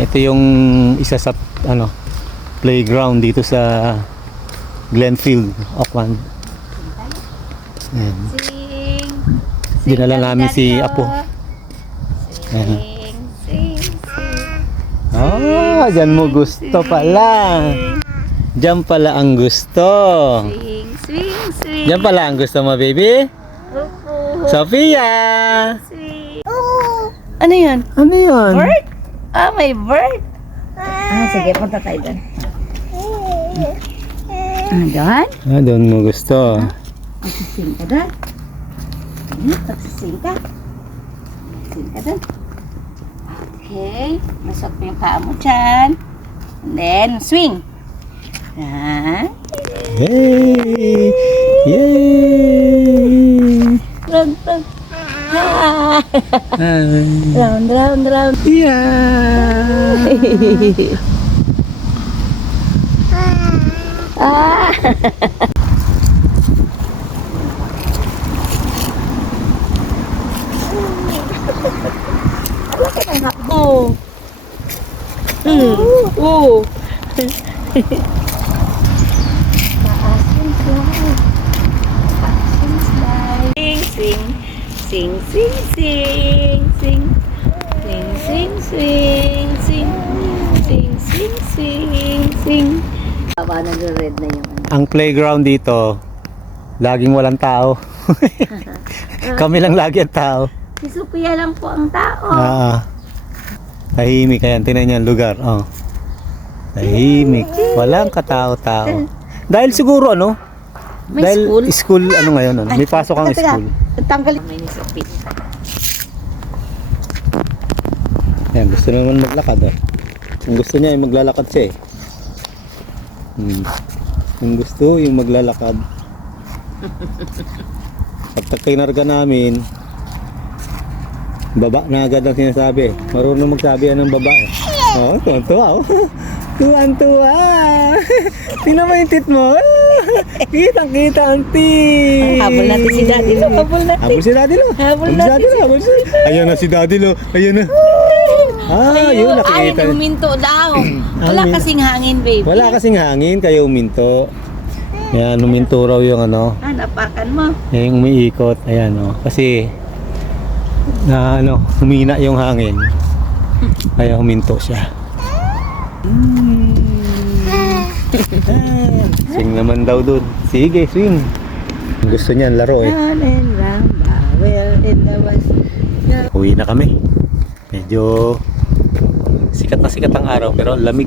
Ito yung isa sa ano, playground dito sa Glenfield, Auckland. Ayan. Sing. Dinala namin si Apo. Ayan. Sing, sing, sing. Ah, dyan mo gusto pala. Dyan pala ang gusto. Swing, swing, swing. Dyan pala ang gusto mo, baby. Upo. Sophia! Swing. Ano yun? Ano yun? Bird? Ah, may bird. Sige, punta tayo doon. Doon? Ah, doon mo gusto. Magsising ka doon. Magsising ka. Magsising ka doon. Okay. Masok mo yung paa mo dyan. And then, swing. Yan. Yay! Yay! Round, round. Ah. Ah. Round, round, round. Yeah! Ah. Oh. Oh. Sing, sing, sing, sing, sing, sing, sing, sing, sing, sing, sing, sing, sing, sing. Baba na red na yung ano. Ang playground dito, laging walang tao. Kami lang lagi ang tao. Si Sophia lang po ang tao. Tahimik. Ayan, tinan niyo ang lugar. Oh. Tahimik. Walang katao-tao. Dahil siguro ano? May dahil school? ano ngayon? Ano? May pasok ang school. Tanggalin. May ni Sophia. Ayan, gusto naman maglakad. Oh. Kung gusto niya ay maglalakad siya eh. Kung gusto yung maglalakad. Pag kinarga namin, baba na agad ang sinasabi. Marunong magsabi yan ng babae. Oh, tuwan-tuwa oh. Tuwan-tuwa. Tingnan mo yung tit mo. Kitang-kita ang tit. Habol natin si Daddy Lo. Habol natin. Habol si Daddy Lo. Habol si natin Daddy Lo. Habol si... Ayan na si Daddy Lo. Ayan na. Ah, yun Ay, nakikita. huminto daw. Wala Ay, kasing hangin, baby. Wala kasing hangin, kaya uminto. Yan, uminto raw yung ano. Ah, napakan mo. Yung umiikot, ayan oh. Kasi na ano, humina yung hangin. Kaya huminto siya. Swing naman daw dun. Sige, swing. Gusto niyan laro eh. Round and round, bawel in the west. Uwi na kami. Medyo sikat na sikat ang araw pero lamig.